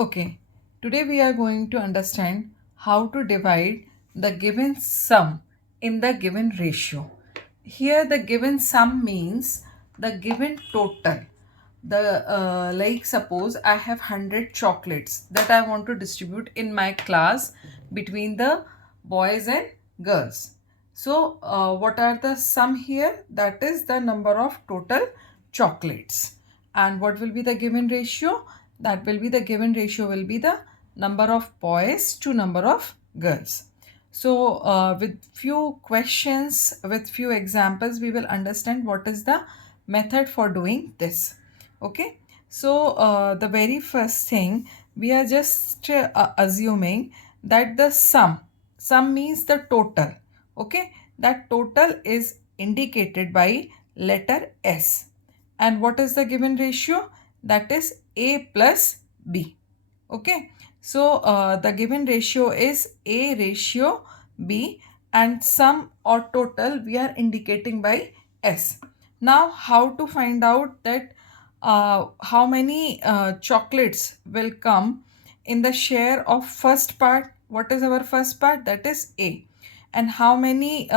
Okay, today we are going to understand how to divide the given sum in the given ratio. Here the given sum means the given total. Like suppose I have 100 chocolates that I want to distribute in my class between the boys and girls. So what are the sum here? That is the number of total chocolates. And what will be the given ratio? That will be the given ratio will be the number of boys to number of girls. So with few questions, with few examples, we will understand what is the method for doing this. Okay. So the very first thing, we are just assuming that the sum means the total. Okay. That total is indicated by letter S. And what is the given ratio? That is A plus B. Okay. So the given ratio is A ratio B, and sum or total we are indicating by S. Now how to find out that how many chocolates will come in the share of first part? What is our first part? That is A. And how many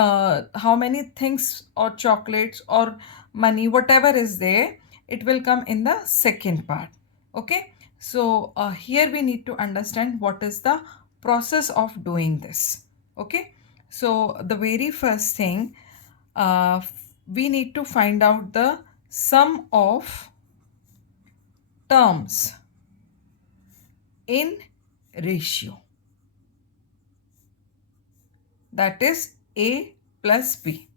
things or chocolates or money, whatever is there, it will come in the second part. Okay. So here we need to understand what is the process of doing this. Okay. So the very first thing, we need to find out the sum of terms in ratio. That is A plus B.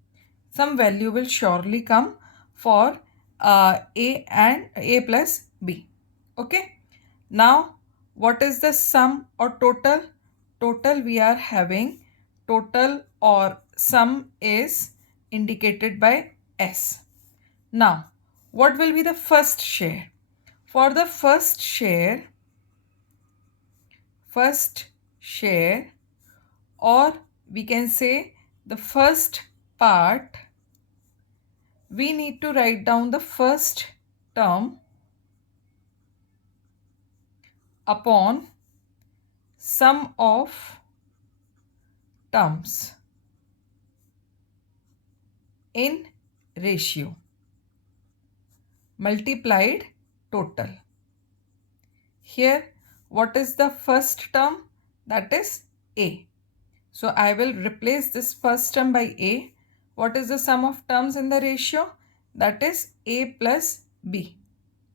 Some value will surely come for A and A plus B. Okay. Now, what is the sum or total? Total we are having, total or sum is indicated by S. Now, what will be the first share? For the first share, or we can say the first part, we need to write down the first term upon sum of terms in ratio multiplied total. Here, what is the first term? That is A. So I will replace this first term by A. What is the sum of terms in the ratio? That is A plus B.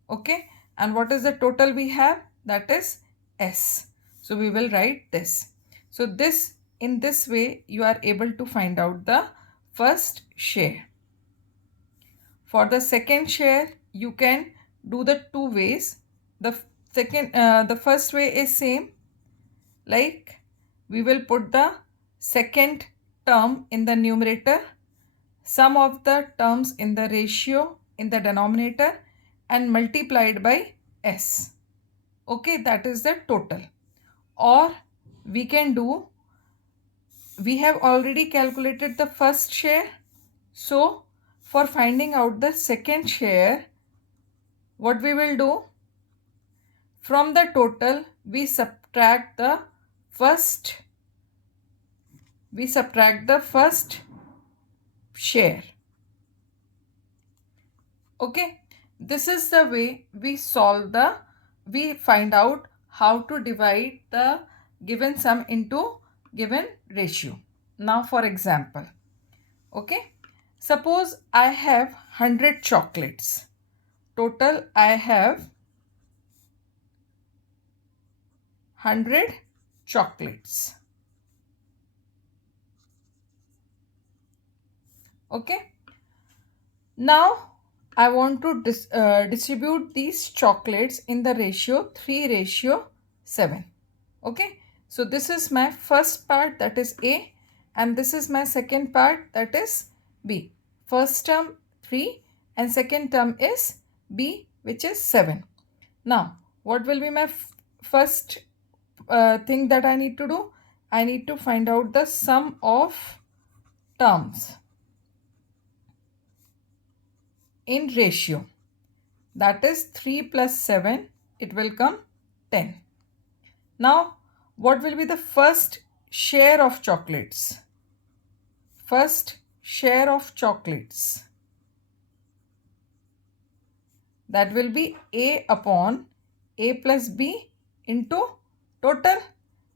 Okay. And what is the total we have? That is S. So we will write this. So in this way you are able to find out the first share. For the second share, you can do the two ways. The first way is same. Like we will put the second term in the numerator, sum of the terms in the ratio in the denominator, and multiplied by S. Okay, that is the total. Or we can do, we have already calculated the first share. So for finding out the second share, what we will do? From the total, we subtract the first share. Okay, this is the way we find out how to divide the given sum into given ratio. Now for example, okay, suppose I have 100 chocolates. Total I have 100 chocolates. Okay. Now I want to distribute these chocolates in the ratio 3:7. Okay. So this is my first part, that is A, and this is my second part, that is B. First term 3 and second term is B, which is 7. Now what will be my first thing that I need to do? I need to find out the sum of terms in ratio. That is 3 plus 7, it will come 10. Now, what will be the first share of chocolates? First share of chocolates. That will be A upon A plus B into total.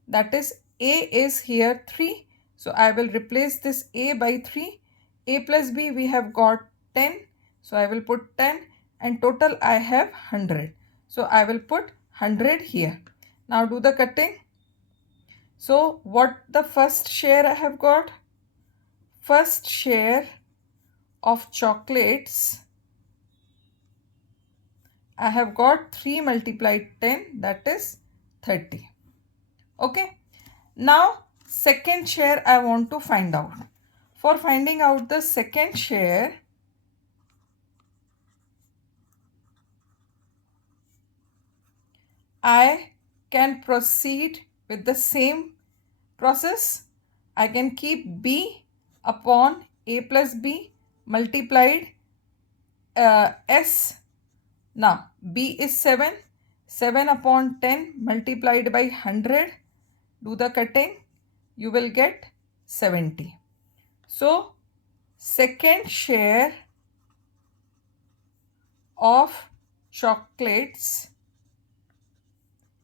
That is A is here 3. So I will replace this A by 3. A plus B we have got 10. So I will put 10 and total I have 100. So I will put 100 here. Now do the cutting. So what the first share I have got? First share of chocolates I have got 3 multiplied 10, that is 30. Okay. Now second share I want to find out. For finding out the second share, I can proceed with the same process. I can keep B upon A plus B multiplied S. Now B is 7. 7 upon 10 multiplied by 100. Do the cutting. You will get 70. So second share of chocolates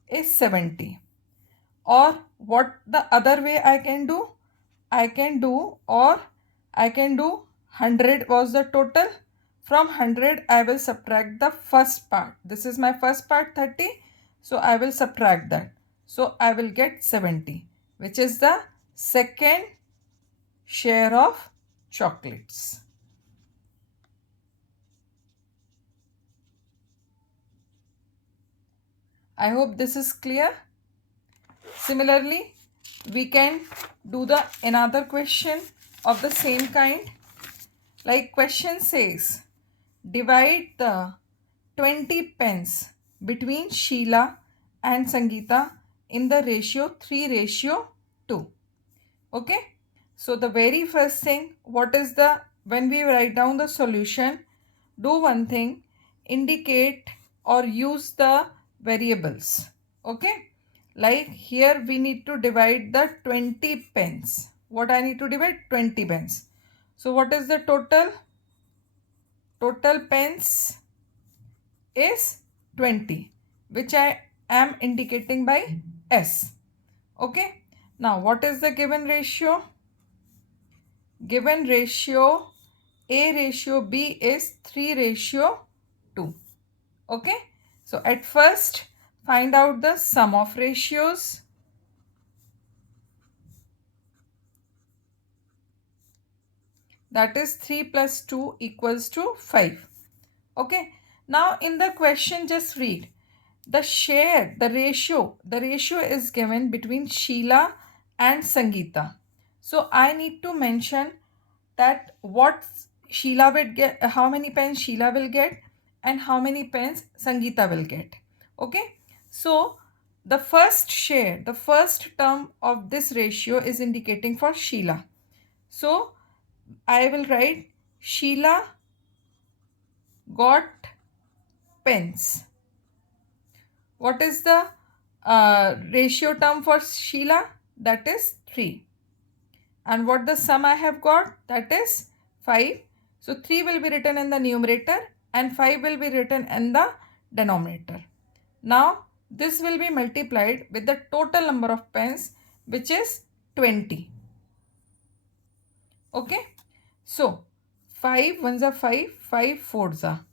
is 70. Or what the other way I can do? I can do 100 was the total. From 100 I will subtract the first part. This is my first part 30. So I will subtract that. So I will get 70, which is the second share of chocolates. I hope this is clear. Similarly, we can do the another question of the same kind. Like question says, divide the 20 pence between Sheila and Sangeeta in the ratio 3:2. Okay. So the very first thing, when we write down the solution, do one thing, indicate or use the variables. Okay. Like here we need to divide the 20 pence. What I need to divide? 20 pence. So what is the total? Total pence is 20, which I am indicating by S. Okay. Now what is the given ratio? Given ratio A ratio B is 3:2. Okay. So at first find out the sum of ratios. That is 3 plus 2 equals to 5. Okay. Now in the question just read the share, the ratio is given between Sheila and Sangeeta. So I need to mention that what Sheila will get, how many pens Sheila will get and how many pens Sangeeta will get. Okay. So the first share, the first term of this ratio is indicating for Sheila. So I will write Sheila got pens. What is the ratio term for Sheila? That is 3. And what the sum I have got? That is 5. So 3 will be written in the numerator and 5 will be written in the denominator. Now this will be multiplied with the total number of pens, which is 20. Okay. So 5 ones are 5, 5 fours are.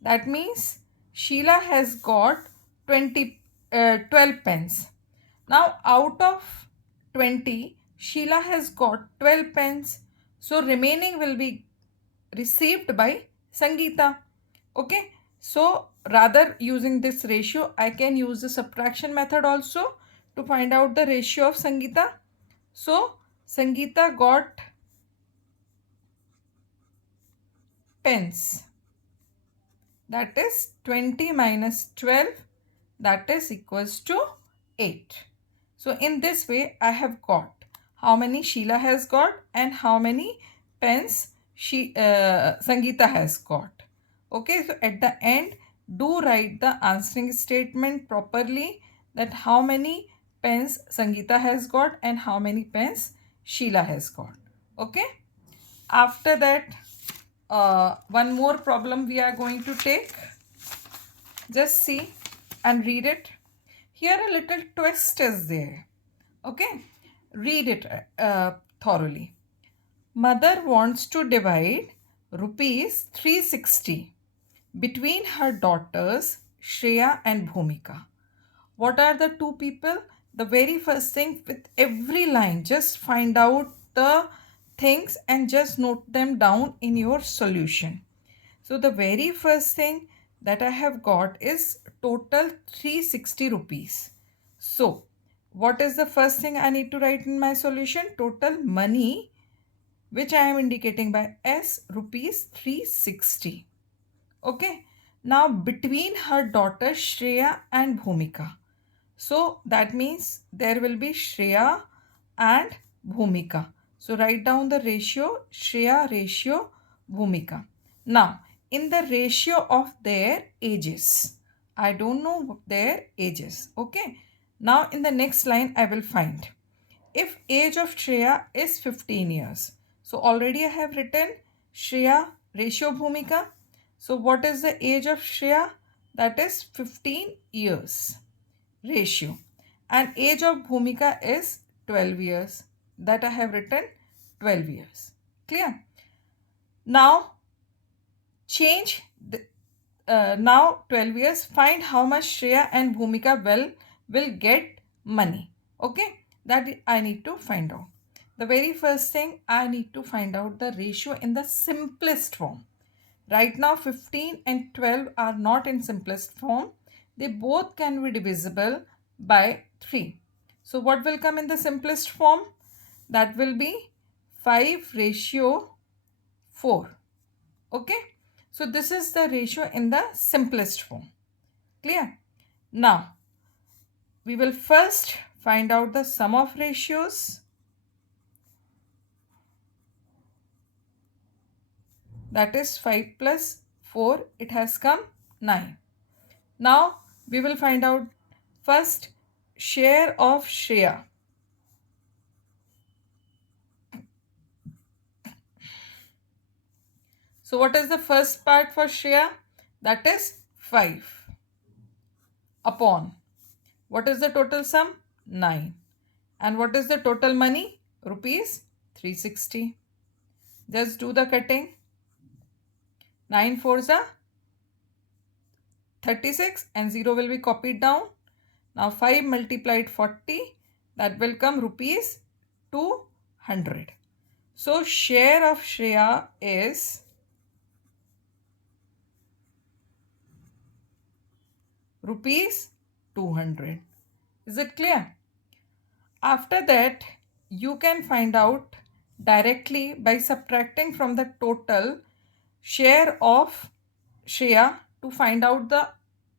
That means Sheila has got 12 pens. Now out of 20, Sheila has got 12 pens. So remaining will be received by Sangeeta. Okay. So rather using this ratio, I can use the subtraction method also to find out the ratio of Sangeeta. So Sangeeta got pens. That is 20 minus 12, that is equals to 8. So in this way I have got how many Sheila has got and how many pens Sangeeta has got. Okay, so at the end do write the answering statement properly, that how many pens Sangeeta has got and how many pens Sheila has got. Okay. After that, one more problem we are going to take. Just see and read it. Here a little twist is there. Okay. Read it thoroughly. Mother wants to divide rupees 360 between her daughters Shreya and Bhumika. What are the two people? The very first thing, with every line, just find out the things and just note them down in your solution. So the very first thing that I have got is total 360 rupees. So what is the first thing I need to write in my solution? Total money, which I am indicating by S, rupees 360. Okay. Now between her daughters Shreya and Bhumika. So that means there will be Shreya and Bhumika. So write down the ratio Shreya ratio Bhumika. Now in the ratio of their ages, I don't know their ages. Okay. Now in the next line I will find if age of Shreya is 15 years. So already I have written Shreya ratio Bhumika. So what is the age of Shreya? That is 15 years ratio. And age of Bhumika is 12 years. That I have written 12 years. Clear? Now change the, now 12 years. Find how much Shreya and Bhumika will get money. Okay? That I need to find out. The very first thing, I need to find out the ratio in the simplest form. Right now 15 and 12 are not in simplest form. They both can be divisible by 3. So what will come in the simplest form? That will be 5 ratio 4. Okay. So this is the ratio in the simplest form. Clear? Now we will first find out the sum of ratios. That is 5 plus 4. It has come 9. Now we will find out first share of Shreya. So what is the first part for Shreya? That is 5 upon. What is the total sum? 9. And what is the total money? Rupees 360. Just do the cutting. 9 fours are 36 and 0 will be copied down. Now 5 multiplied 40, that will come rupees 200. So share of Shreya is rupees 200. Is it clear? After that, you can find out directly by subtracting from the total share of Shreya to find out the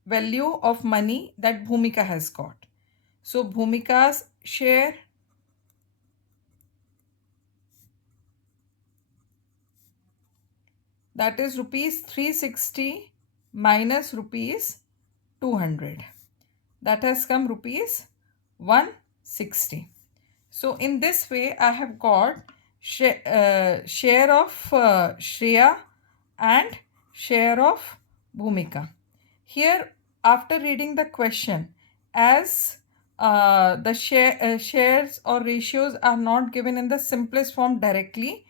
value of money that Bhumika has got. So Bhumika's share that is rupees 360 minus rupees 200. That has come rupees 160. So in this way I have got share of Shreya and share of Bhumika. Here after reading the question, as the shares or ratios are not given in the simplest form directly,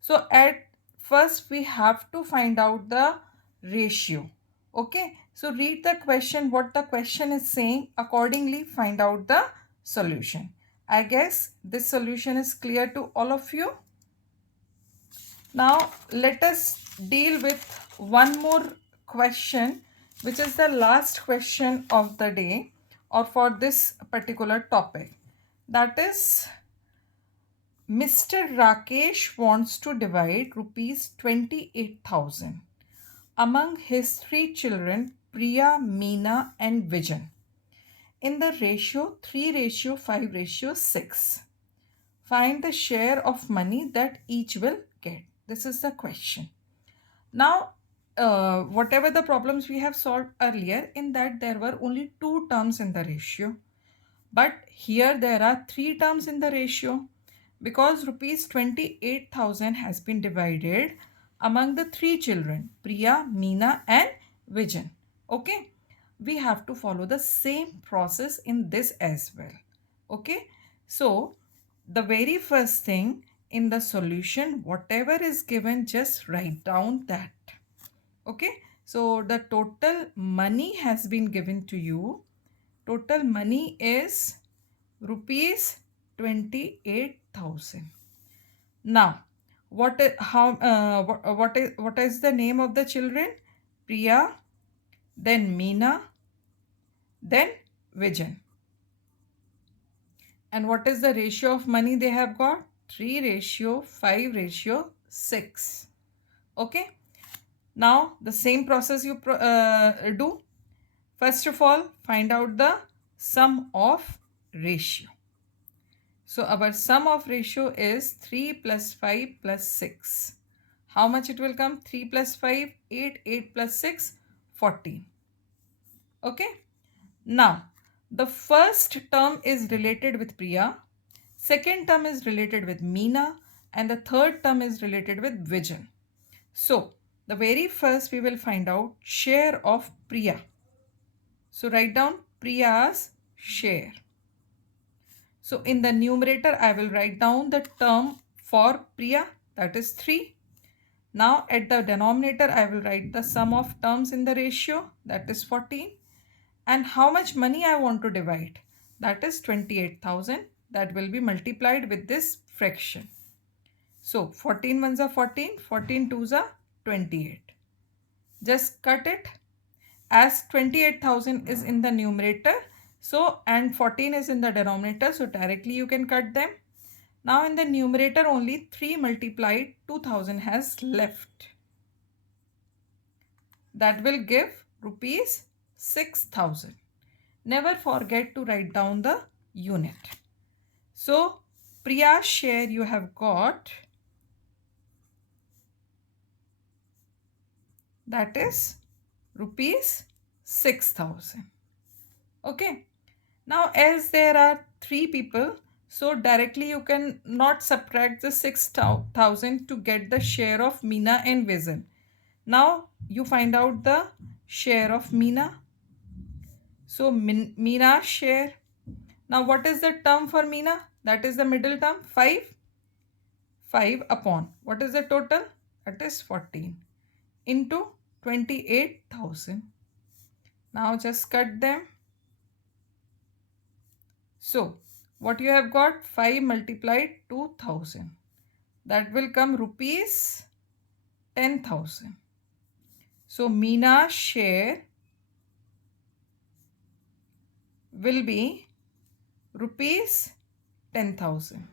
so at first we have to find out the ratio. Okay, so read the question, what the question is saying, accordingly find out the solution. I guess this solution is clear to all of you. Now let us deal with one more question, which is the last question of the day or for this particular topic. That is, Mr. Rakesh wants to divide rupees 28,000 among his 3 children, Priya, Meena and Vijan, in the ratio 3 ratio 5 ratio 6. Find the share of money that each will get. This is the question. Now, whatever the problems we have solved earlier, in that there were only 2 terms in the ratio. But here there are three terms in the ratio because rupees 28,000 has been divided among the three children, Priya, Meena and Vijan. Okay, we have to follow the same process in this as well. Okay, so the very first thing in the solution, whatever is given, just write down that. Okay, so the total money has been given to you. Total money is rupees 28,000. Now, what is the name of the children? Priya, then Meena, then Vijan. And what is the ratio of money they have got? 3 ratio 5 ratio 6. Okay. Now the same process you do. First of all, find out the sum of ratio. So our sum of ratio is 3 plus 5 plus 6. How much it will come? 3 plus 5, 8, 8 plus 6, 14. Okay. Now, the first term is related with Priya, second term is related with Meena, and the third term is related with Vijan. So, the very first we will find out share of Priya. So, write down Priya's share. So, in the numerator, I will write down the term for Priya, that is 3. Now, at the denominator, I will write the sum of terms in the ratio, that is 14. And how much money I want to divide, that is 28,000. That will be multiplied with this fraction. So 14 ones are 14, 14 twos are 28. Just cut it as 28,000 is in the numerator. So and 14 is in the denominator. So directly you can cut them. Now in the numerator only 3 multiplied 2000 has left. That will give rupees 6,000. Never forget to write down the unit. So Priya's share you have got, that is rupees 6,000. Okay. Now as there are 3 people, so directly you can not subtract the 6,000 to get the share of Meena and Vijan. Now you find out the share of Meena. So Meena's share. Now what is the term for Meena? That is the middle term, 5. 5 upon. What is the total? That is 14 into 28,000. Now just cut them. So what you have got? 5 multiplied 2,000. That will come rupees 10,000. So Meena's share will be rupees 10,000.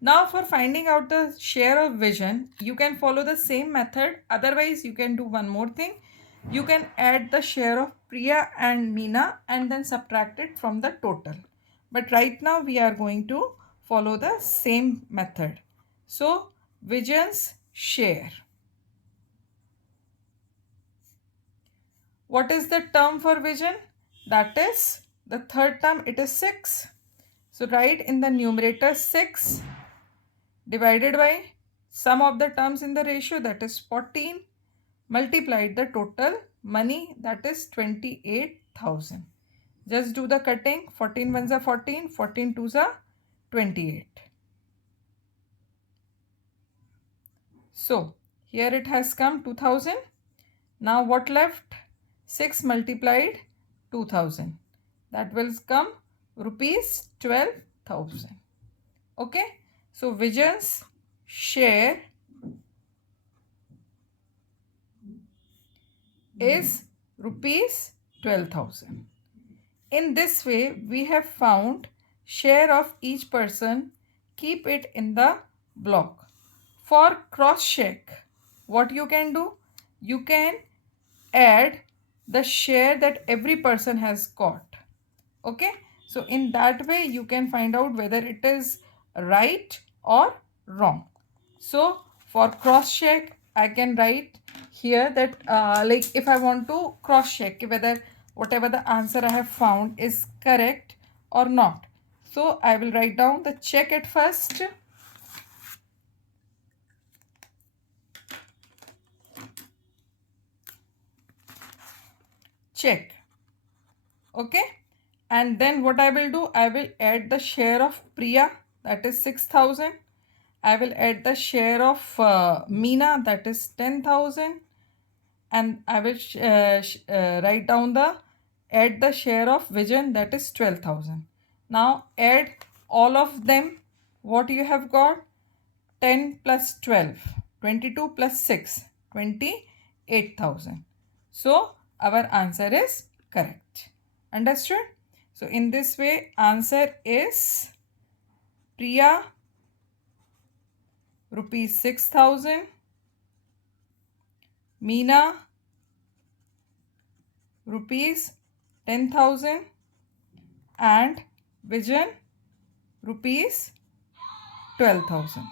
Now for finding out the share of Vijan, you can follow the same method. Otherwise, you can do one more thing. You can add the share of Priya and Meena and then subtract it from the total. But right now we are going to follow the same method. So Vijan's share. What is the term for Vijan? That is the third term, it is 6. So write in the numerator 6 divided by sum of the terms in the ratio, that is 14, multiplied the total money, that is 28,000. Just do the cutting. 14 ones are 14, 14 twos are 28. So here it has come 2000. Now what left? 6 multiplied 2000. That will come rupees 12,000. Okay. So Vijan's share is rupees 12,000. In this way, we have found share of each person. Keep it in the block. For cross check, what you can do? You can add the share that every person has got. Okay. So in that way, you can find out whether it is right or wrong. So for cross check, I can write here that like if I want to cross check whether whatever the answer I have found is correct or not? So I will write down the check at first. Check. Okay. And then what I will do, I will add the share of Priya, that is 6,000. I will add the share of Meena, that is 10,000. And I will write down the add the share of Vision, that is 12,000. Now add all of them. What you have got? 10 plus 12, 22 plus 6, 28,000. So our answer is correct. Understood? So in this way, answer is Priya rupees 6,000, Meena rupees 10,000, and Vision rupees 12,000.